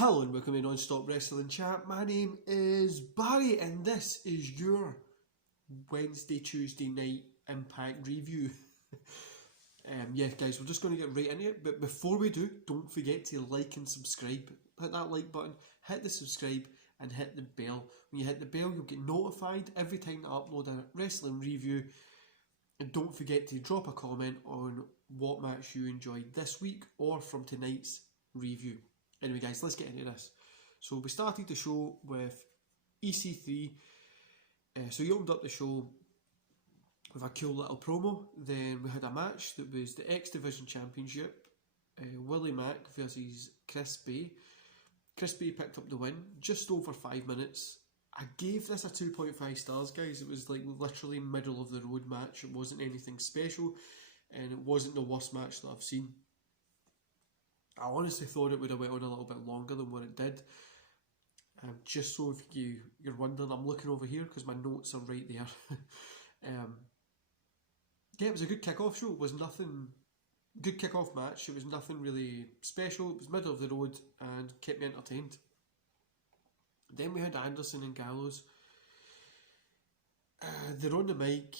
Hello and welcome to Non-Stop Wrestling Chat. My name is Barry and this is your Tuesday night Impact review. Yeah guys, we're just going to get right into it, but before we do, don't forget to like and subscribe. Hit that like button, hit the subscribe and hit the bell. When you hit the bell you'll get notified every time I upload a wrestling review, and don't forget to drop a comment on what match you enjoyed this week or from tonight's review. Anyway guys, let's get into this. So we started the show with EC3. So he opened up the show with a cool little promo. Then we had a match that was the X Division Championship. Willie Mack versus Chris Bay. Chris Bay picked up the win, just over 5 minutes. I gave this a 2.5 stars guys. It was like literally middle of the road match. It wasn't anything special and it wasn't the worst match that I've seen. I honestly thought it would have went on a little bit longer than what it did. Just so if you're wondering, I'm looking over here because my notes are right there. Yeah, it was a good kick-off show. It was nothing... Good kick-off match. It was nothing really special. It was middle of the road and kept me entertained. Then we had Anderson and Gallows. They're on the mic.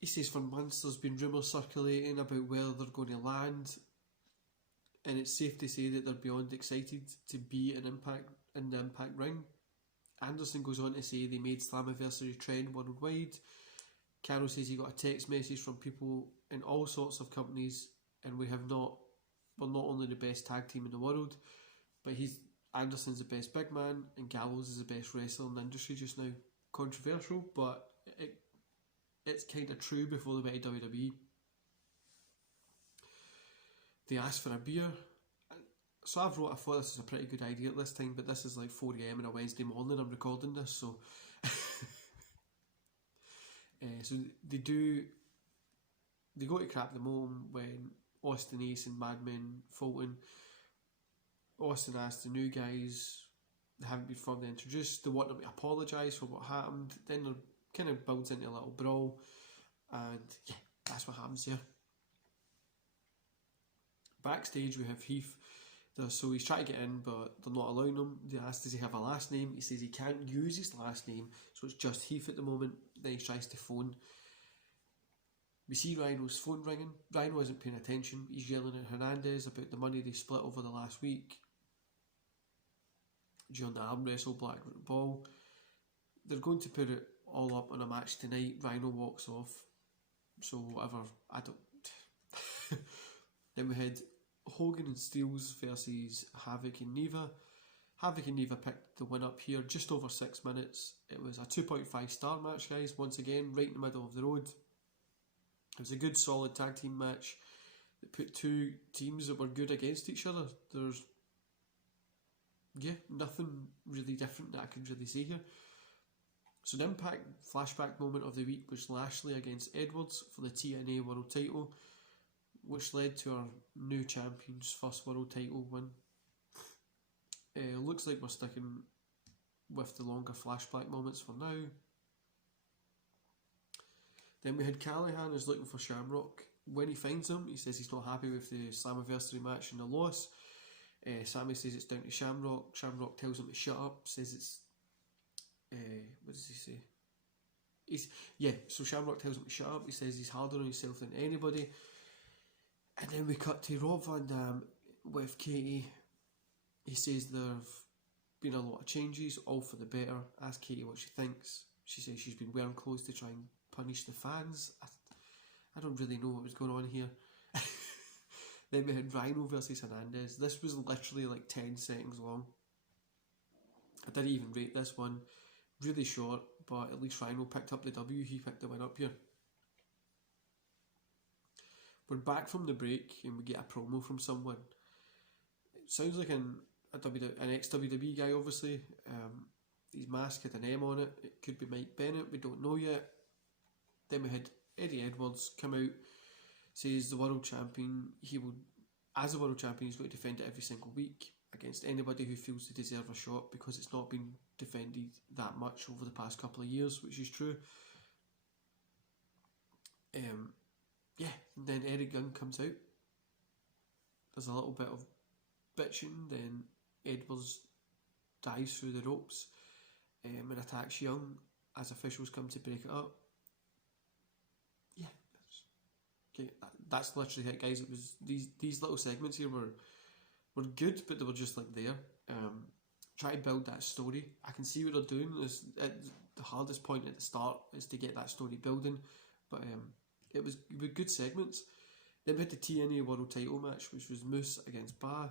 He says for months there's been rumours circulating about where they're going to land. And it's safe to say that they're beyond excited to be in the Impact ring. Anderson goes on to say they made Slammiversary trend worldwide. Carol says he got a text message from people in all sorts of companies, and we're not only the best tag team in the world, but Anderson's the best big man, and Gallows is the best wrestler in the industry just now. Controversial, but it's kind of true before they went to WWE. They asked for a beer. So I thought this is a pretty good idea at this time, but this is like 4 AM on a Wednesday morning I'm recording this, so... so they go to crap the moment when Austin Ace and Madman Fulton. Austin asks the new guys, they haven't been further introduced, they want them to apologise for what happened. Then there kind of builds into a little brawl, and yeah, that's what happens here. Backstage we have Heath. So he's trying to get in, but they're not allowing him. They ask, does he have a last name? He says he can't use his last name, so it's just Heath at the moment. Then he tries to phone. We see Rhino's phone ringing. Rhino isn't paying attention. He's yelling at Hernandez about the money they split over the last week during the arm wrestle Black Ball. They're going to put it all up on a match tonight. Rhino walks off. So whatever. I don't... Then we had Hogan and Steels versus Havoc and Neva. Havoc and Neva picked the win up here, just over 6 minutes. It was a 2.5 star match guys, once again, right in the middle of the road. It was a good solid tag team match that put two teams that were good against each other. There's nothing really different that I could really say here. So the Impact flashback moment of the week was Lashley against Edwards for the TNA World title, which led to our new champion's first world title win. Looks like we're sticking with the longer flashback moments for now. Then we had Callahan is looking for Shamrock. When he finds him, he says he's not happy with the Slammiversary match and the loss. Sammy says it's down to Shamrock. Shamrock tells him to shut up, says it's... what does he say? So Shamrock tells him to shut up. He says he's harder on himself than anybody. And then we cut to Rob Van Dam with Katie. He says there have been a lot of changes, all for the better. Ask Katie what she thinks. She says she's been wearing clothes to try and punish the fans. I don't really know what was going on here. Then we had Rhino versus Hernandez. This was literally like 10 seconds long. I didn't even rate this one. Really short, but at least Rhino picked up the W. He picked the win up here. We're back from the break and we get a promo from someone. It sounds like an ex-WWE guy, obviously. His mask had an M on it. It could be Mike Bennett, we don't know yet. Then we had Eddie Edwards come out, says the world champion, as the world champion, he's going to defend it every single week against anybody who feels they deserve a shot, because it's not been defended that much over the past couple of years, which is true. And then Eric Young comes out. There's a little bit of bitching, then Edwards dives through the ropes and attacks Young as officials come to break it up. Yeah, okay, that's literally it, guys. It was these little segments here were good, but they were just like there. Try to build that story. I can see what they're doing. The hardest point at the start is to get that story building, but it was good segments. Then we had the TNA World Title match, which was Moose against Ba.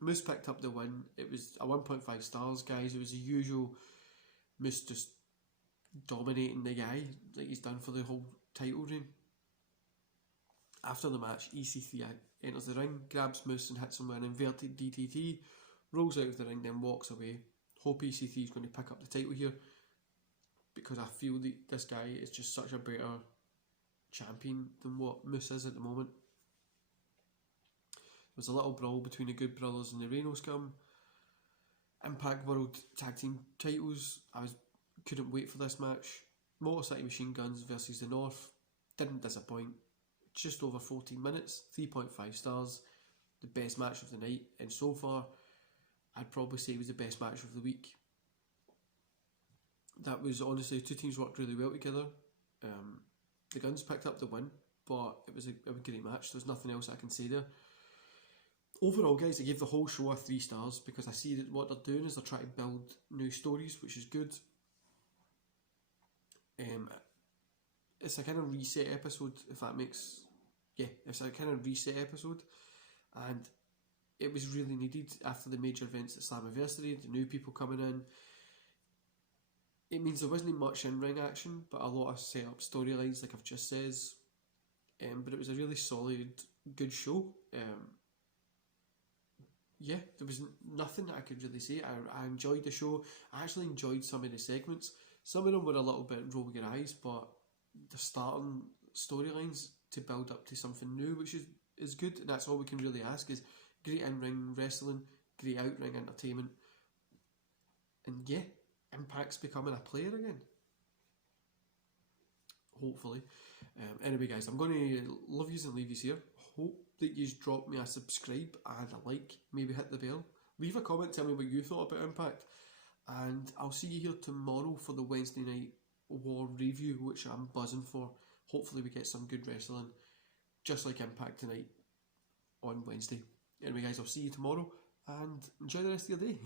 Moose picked up the win. It was a 1.5 stars, guys. It was the usual Moose just dominating the guy like he's done for the whole title reign. After the match, EC3 enters the ring, grabs Moose and hits him with an inverted DTT, rolls out of the ring, then walks away. Hope EC3 is going to pick up the title here, because I feel that this guy is just such a better champion than what Moose is at the moment. There was a little brawl between the Good Brothers and the Reno Scum. Impact World Tag Team titles. Couldn't wait for this match. Motor City Machine Guns versus the North. Didn't disappoint. Just over 14 minutes, 3.5 stars. The best match of the night, and so far I'd probably say it was the best match of the week. That was honestly, two teams worked really well together. The Guns picked up the win, but it was a great match. There's nothing else I can say there. Overall, guys, I gave the whole show a 3 stars because I see that what they're doing is they're trying to build new stories, which is good. It's a kind of reset episode, if that makes... Yeah, it's a kind of reset episode, and it was really needed after the major events at Slammiversary, the new people coming in. It means there wasn't much in-ring action, but a lot of set-up storylines, like I've just said. But it was a really solid, good show. Yeah, there was nothing that I could really say. I enjoyed the show. I actually enjoyed some of the segments. Some of them were a little bit roll your eyes, but they're starting storylines to build up to something new, which is good, and that's all we can really ask, is great in-ring wrestling, great out-ring entertainment, and yeah, Impact's becoming a player again. Hopefully. Anyway, guys, I'm going to love yous and leave yous here. Hope that yous drop me a subscribe and a like, maybe hit the bell. Leave a comment, tell me what you thought about Impact, and I'll see you here tomorrow for the Wednesday Night War review, which I'm buzzing for. Hopefully we get some good wrestling, just like Impact tonight on Wednesday. Anyway, guys, I'll see you tomorrow, and enjoy the rest of your day.